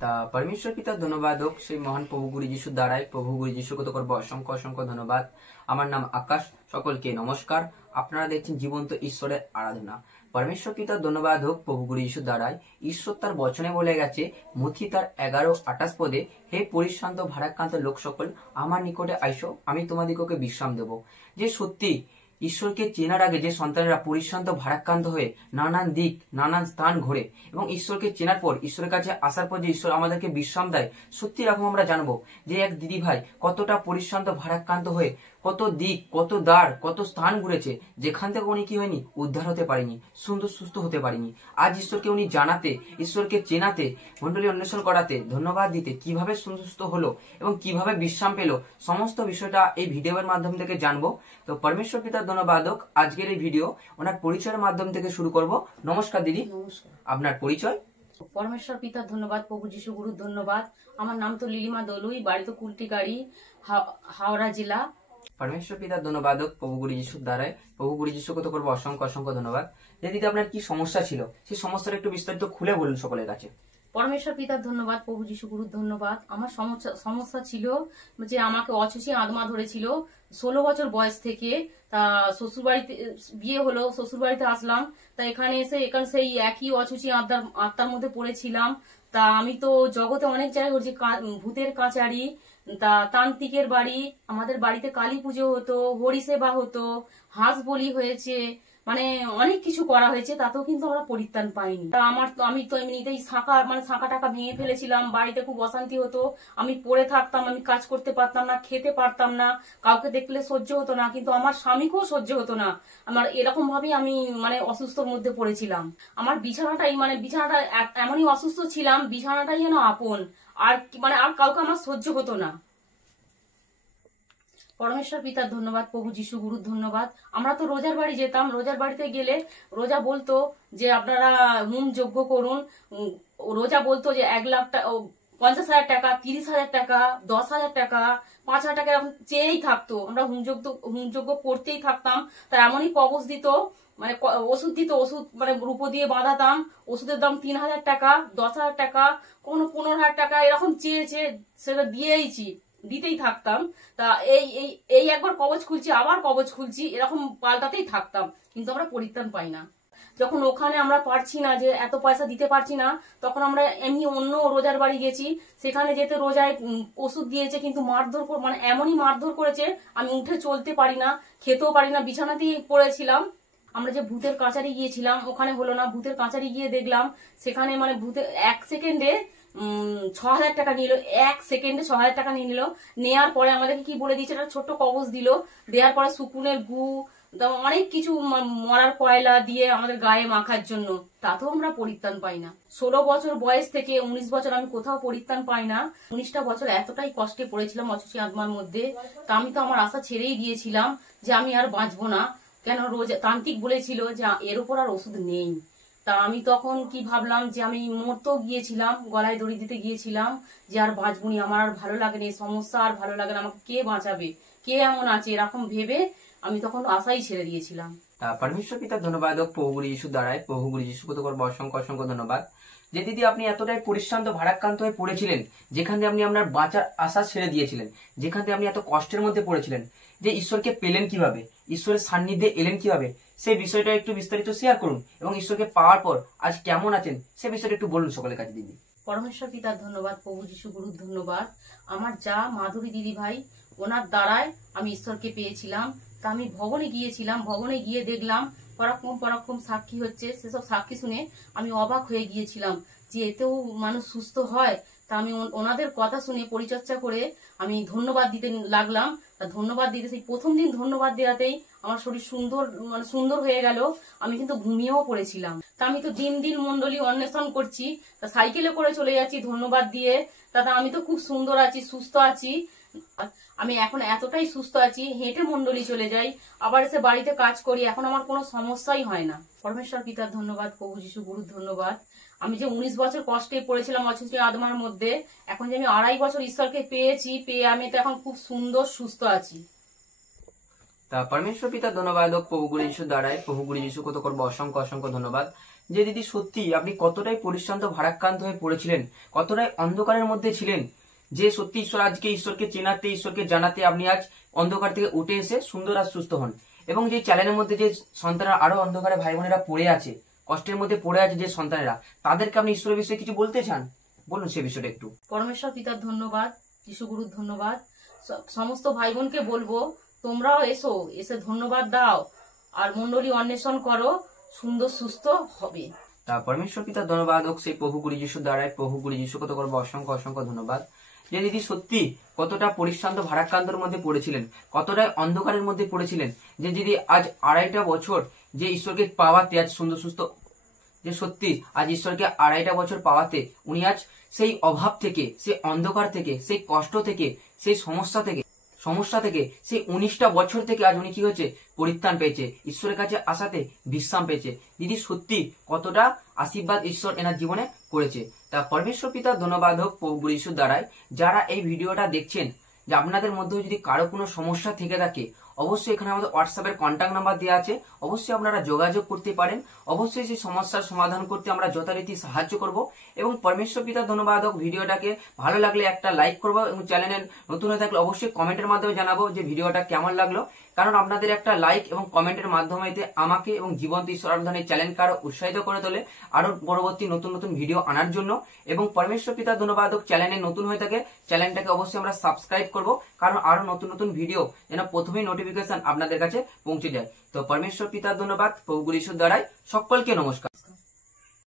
তা পরমেশ্বর পিতা ধন্যবাদ হোক সেই মহান প্রভু গুরু যিশুর দ্বারাই। প্রভু গুরু যিশুকে তো করবো অসংখ্য অসংখ্য ধন্যবাদ। আমার নাম আকাশ, সকলকে নমস্কার। আপনারা দেখছেন জীবন্ত ঈশ্বরের আরাধনা। পরমেশ্বর পিতা ধন্যবাদ হোক প্রভু গুরু যিশুর দ্বারাই। ঈশ্বর তার বচনে বলে গেছে মথি তার 11:28 পদে, হে পরিশ্রান্ত ভারাক্রান্ত লোক সকল আমার নিকটে আইসো, আমি তোমাদিগকে বিশ্রাম দেব। যে সত্যি ঈশ্বরকে চেনার আগে যে সন্তানেরা পরিশ্রান্ত ভারাক্রান্ত হয়ে নানান দিক নানান স্থান ঘোরে এবং ঈশ্বরকে চেনার পর ঈশ্বরের কাছে আসার পর যে ঈশ্বর আমাদেরকে বিশ্রাম দেয়, সত্যি এরকম আমরা জানবো যে এক দিদি ভাই কতটা পরিশ্রান্ত ভারাক্রান্ত হয়ে কত দিক কত দ্বার কত স্থান ঘুরেছে, যেখান থেকে উনি কি হয়নি উদ্ধার হতে পারেনি, সুন্দর সুস্থ হতে পারেনি। আজ ঈশ্বরকে উনি জানাতে, ঈশ্বরকে চেনাতে, মন্ডলী অন্বেষণ করাতে, ধন্যবাদ দিতে কিভাবে সুস্থ হলো এবং কিভাবে বিশ্রাম পেল, সমস্ত বিষয়টা এই ভিডিওর মাধ্যম থেকে জানবো। তো পরমেশ্বর পিতার ধন্যবাদ হোক। আজকের এই ভিডিও ওনার পরিচয়ের মাধ্যম থেকে শুরু করব। নমস্কার দিদি। নমস্কার। আপনার পরিচয়? পরমেশ্বর পিতার ধন্যবাদ, প্রভু যিশু গুরুর ধন্যবাদ। আমার নাম তো লিলিমা দলুই, বাড়ি তো কুলটিগাড়ি, হাওড়া জেলা। পরমেশ্বর পিতার ধন্যবাদ হোক প্রভু গুরু যিশুর দ্বারাই। প্রভু গুরু যিশুকে তো করবো অসংখ্য অসংখ্য ধন্যবাদ। যে দিদি আপনার কি সমস্যা ছিল সেই সমস্যাটা একটু বিস্তারিত খুলে বলুন সকলের কাছে। পরমেশ্বর পিতার ধন্যবাদ, প্রভু যিশু গুরুর ধন্যবাদ। আমার সমস্যা ছিল যে আমাকে অচুষি আদমা ধরেছিল 16 বছর বয়স থেকে। তা শ্বশুর বাড়িতে বিয়ে হলো, শ্বশুর বাড়িতে আসলাম। তা এখানে এখানে সেই একই অচুষি আত্মার মধ্যে পড়েছিলাম। তা আমি তো জগতে অনেক জায়গায় ঘুরছি, ভূতের কাচারি, তা তান্ত্রিকের বাড়ি, আমাদের বাড়িতে কালী পুজো হতো, হরিসেবা হতো, হাঁস বলি হয়েছে, মানে অনেক কিছু করা হয়েছে, তাতেও কিন্তু আমরা পরিত্রাণ পাইনি। তা আমি তো এমনিতেই শাঁখা টাকা ভেঙে ফেলেছিলাম, বাড়িতে খুব অশান্তি হতো, আমি পড়ে থাকতাম, আমি কাজ করতে পারতাম না, খেতে পারতাম না, কাউকে দেখলে সহ্য হতো না, কিন্তু আমার স্বামীকেও সহ্য হতো না। আমার এরকম ভাবেই আমি মানে অসুস্থর মধ্যে পড়েছিলাম। আমার বিছানাটা এমনই অসুস্থ ছিলাম, বিছানাটাই যেন আপন, আর আর কাউকে আমার সহ্য হতো না। পরমেশ্বর পিতার ধন্যবাদ, প্রভু যিশু গুরুর ধন্যবাদ। আমরা তো রোজার বাড়ি যেতাম, রোজার বাড়িতে গেলে রোজা বলতো যে আপনারা হোম যজ্ঞ করুন। রোজা বলতো যে 1 লাখ টাকা, 50,000 টাকা, 30,000 টাকা, 10,000 টাকা, 5,000 টাকা এরকম চেয়েই থাকতো। আমরা হোম যজ্ঞ করতেই থাকতাম। তা এমনই কবচ দিত, মানে ওষুধ দিত, ওষুধ মানে রূপো দিয়ে বাঁধাতাম, ওষুধের দাম 3,000 টাকা, 10,000 টাকা, কোনো 15,000 টাকা, এরকম চেয়েছে, সেটা দিতেই থাকতাম। তা এই এই এই একবার কবচ খুলছি, আবার কবচ খুলছি, এরকম পাল্টাতেই থাকতাম, কিন্তু আমরা পরিত্রাণ পাই না। যখন ওখানে আমরা পারছি না, যে এত পয়সা দিতে পারছি না, তখন আমরা এমনি অন্য রোজার বাড়ি গেছি, সেখানে যেতে রোজায় ওষুধ দিয়েছে, কিন্তু মারধর মানে এমনই মারধর করেছে, আমি উঠে চলতে পারি না, খেতেও পারি না, বিছানাতেই পড়েছিলাম। আমরা যে ভূতের কাছারি গিয়েছিলাম, ওখানে হলো না, ভূতের কাছারি গিয়ে দেখলাম সেখানে মানে ভূতের 1 সেকেন্ডে 6,000 টাকা নিল, 1 সেকেন্ডে 6,000 টাকা নিয়ে নিল। নেয়ার পরে আমাদেরকে কি বলে দিয়েছে, একটা ছোট্ট কবচ দিল, দেওয়ার পরে শুকুনের গু, অনেক কিছু মরার কয়লা দিয়ে আমাদের গায়ে মাখার জন্য, তাতেও আমরা পরিত্রাণ পাই না। 16 বছর বয়স থেকে 19 বছর আমি কোথাও পরিত্রাণ পাই না। 19টা বছর এতটাই কষ্টে পড়েছিলাম অচুষি আত্মার মধ্যে। তা আমি তো আমার আশা ছেড়েই দিয়েছিলাম যে আমি আর বাঁচবো না, কেন রোজ তান্ত্রিক বলেছিল যে এর উপর আর ওষুধ নেই। তা আমি তখন কি ভাবলাম যে আমি মরতেও গিয়েছিলাম, গলায় দড়ি দিতে গিয়েছিলাম, যে আর বাঁচবনি, আমার আর ভালো লাগে না, এই সমস্যা আর ভালো লাগে না, আমাকে কে বাঁচাবে, কে এমন আছে, এরকম ভেবে আমি তখন আশাই ছেড়ে দিয়েছিলাম। পরমেশ্বর পিতার ধন্যবাদ হোক প্রভু গুরু যিশুর দ্বারাই। প্রভু গুরু যিশুকে তো করবো অসংখ্য অসংখ্য ধন্যবাদ। যে দিদি আপনি এতটাই পরিশ্রান্ত ভারাক্রান্ত হয়ে পড়েছিলেন, যেখান থেকে আপনি আপনার বাঁচার আশা ছেড়ে দিয়েছিলেন, যেখান থেকে আপনি এত কষ্টের মধ্যে পড়েছিলেন, যে ঈশ্বরকে পেলেন কিভাবে, ঈশ্বরের সান্নিধ্যে এলেন কিভাবে, সেই বিষয়টা একটু বিস্তারিত শেয়ার করুন এবং ঈশ্বরকে পাওয়ার পর আজ কেমন আছেন সে বিষয়টা একটু বলুন সকলের কাছে দিদি। পরমেশ্বর পিতার ধন্যবাদ, প্রভু যিশু গুরুর ধন্যবাদ। আমার যা মাধুরী দিদি ভাই, ওনার দ্বারায় আমি ঈশ্বরকে পেয়েছিলাম। তা আমি ভবনে গিয়েছিলাম, ভবনে গিয়ে দেখলাম পরাক্রম সাক্ষী হচ্ছে। সেসব সাক্ষী শুনে আমি অবাক হয়ে গিয়েছিলাম যে এতেও মানুষ সুস্থ হয়। তা আমি ওনাদের কথা শুনে পরিচর্যা করে আমি ধন্যবাদ দিতে লাগলাম। তা ধন্যবাদ দিতে সেই প্রথম দিন ধন্যবাদ দেওয়াতেই আমার শরীর সুন্দর হয়ে গেল। আমি কিন্তু ঘুমিয়েও পড়েছিলাম। তা আমি তো দিন দিন মন্ডলী অন্বেষণ করছি, তা সাইকেলে করে চলে যাচ্ছি ধন্যবাদ দিয়ে। দাদা আমি তো খুব সুন্দর আছি, সুস্থ আছি। আমি এখন এতটাই সুস্থ আছি, হেঁটে মন্ডলী চলে যাই, আবার এসে বাড়িতে কাজ করি, এখন আমার কোনো সমস্যাই হয় না। পরমেশ্বর পিতার ধন্যবাদ, প্রভু যিশু গুরুর ধন্যবাদ। আমি যে 19 বছর কষ্টে পড়েছিলাম অচুষি আত্মার মধ্যে, এখন যে আমি 2.5 বছর ঈশ্বরকে পেয়ে আমি তো এখন খুব সুন্দর সুস্থ আছি। তা পরমেশ্বর পিতার ধন্যবাদ হোক প্রভু গুরু যিশুর দ্বারাই। প্রভু গুরু যিশুকে তো করবো অসংখ্য অসংখ্য ধন্যবাদ। যে দিদি সত্যি আপনি কতটাই পরিশ্রান্ত ভারাক্রান্ত হয়ে পড়েছিলেন, কতটাই অন্ধকারের মধ্যে ছিলেন, যে সত্যি ঈশ্বর আজকে ঈশ্বরকে চেনাতে, ঈশ্বরকে জানাতে আপনি আজ অন্ধকার থেকে উঠে এসে সুন্দর আর সুস্থ হন। এবং যে চ্যানেলের মধ্যে যে সন্তানরা আরো অন্ধকারে ভাই বোনেরা পড়ে আছে, কষ্টের মধ্যে পড়ে আছে যে সন্তানেরা, তাদেরকে আপনি ঈশ্বরের বিষয়ে কিছু বলতে চান, বলুন সে বিষয়টা একটু। পরমেশ্বর পিতার ধন্যবাদ, যিশু গুরুর ধন্যবাদ। সমস্ত ভাই বোনকে বলবো তোমরাও এসো, এসে ধন্যবাদ দাও আর মন্ডলী অন্বেষণ করো, সুন্দর সুস্থ হবে। তা পরমেশ্বর পিতার ধন্যবাদ হোক সেই প্রভু গুরু যিশুর দ্বারাই, প্রভু গুরু যিশু কত করবো অসংখ্য অসংখ্য ধন্যবাদ। যে দিদি সত্যি কতটা পরিশ্রান্ত ভারাক্রান্তর মধ্যে পড়েছিলেন, কতটা অন্ধকারের মধ্যে পড়েছিলেন, যে দিদি আজ 2.5 বছর যে ঈশ্বরকে পাওয়াতে আজ সুন্দর সুস্থ, যে সত্যি আজ ঈশ্বরকে 2.5 বছর পাওয়াতে উনি আজ সেই অভাব থেকে, সেই অন্ধকার থেকে, সেই কষ্ট থেকে, সেই সমস্যা থেকে সেই 19টা বছর থেকে আজ উনি কি হয়েছে পরিত্রাণ পেয়েছে, ঈশ্বরের কাছে আসাতে বিশ্রাম পেয়েছে। দিদি সত্যি কতটা আশীর্বাদ ঈশ্বর এনার জীবনে করেছে। তা পরমেশ্বর পিতার ধন্যবাদ হোক প্রভু যিশুর দ্বারাই, যারা এই ভিডিওটা দেখছেন, যে আপনাদের মধ্যে যদি কারো কোনো সমস্যা থেকে থাকে, অবশ্যই এখানে আমাদের হোয়াটসঅ্যাপের কন্ট্যাক্ট নাম্বার দেওয়া আছে, অবশ্যই আপনারা যোগাযোগ করতে পারেন। অবশ্যই সেই সমস্যার সমাধান করতে আমরা যথারীতি সাহায্য করব। এবং পরমেশ্বর পিতার ধন্যবাদ হোক, ভিডিওটাকে ভালো লাগলে একটা লাইক করবো এবং চ্যানেলে নতুন হয়ে থাকলে অবশ্যই কমেন্টের মাধ্যমে জানাবো যে ভিডিওটা কেমন লাগলো। কারণ আপনাদের একটা লাইক এবং কমেন্টের মাধ্যমে আমাকে এবং জীবন্ত ঈশ্বর আরাধনার চ্যানেলকে আরো উৎসাহিত করে তোলে আরো পরবর্তী নতুন নতুন ভিডিও আনার জন্য। এবং পরমেশ্বর পিতার ধন্যবাদ হোক, চ্যানেলে নতুন হয়ে থাকে চ্যানেলটাকে অবশ্যই আমরা সাবস্ক্রাইব করব, কারণ আরো নতুন নতুন ভিডিও যেন প্রথমেই নোটিফিকেশন আপনাদের কাছে পৌঁছে যায়। তো পরমেশ্বর পিতার ধন্যবাদ, প্রভু যিশুর দ্বারাই সকলকে নমস্কার।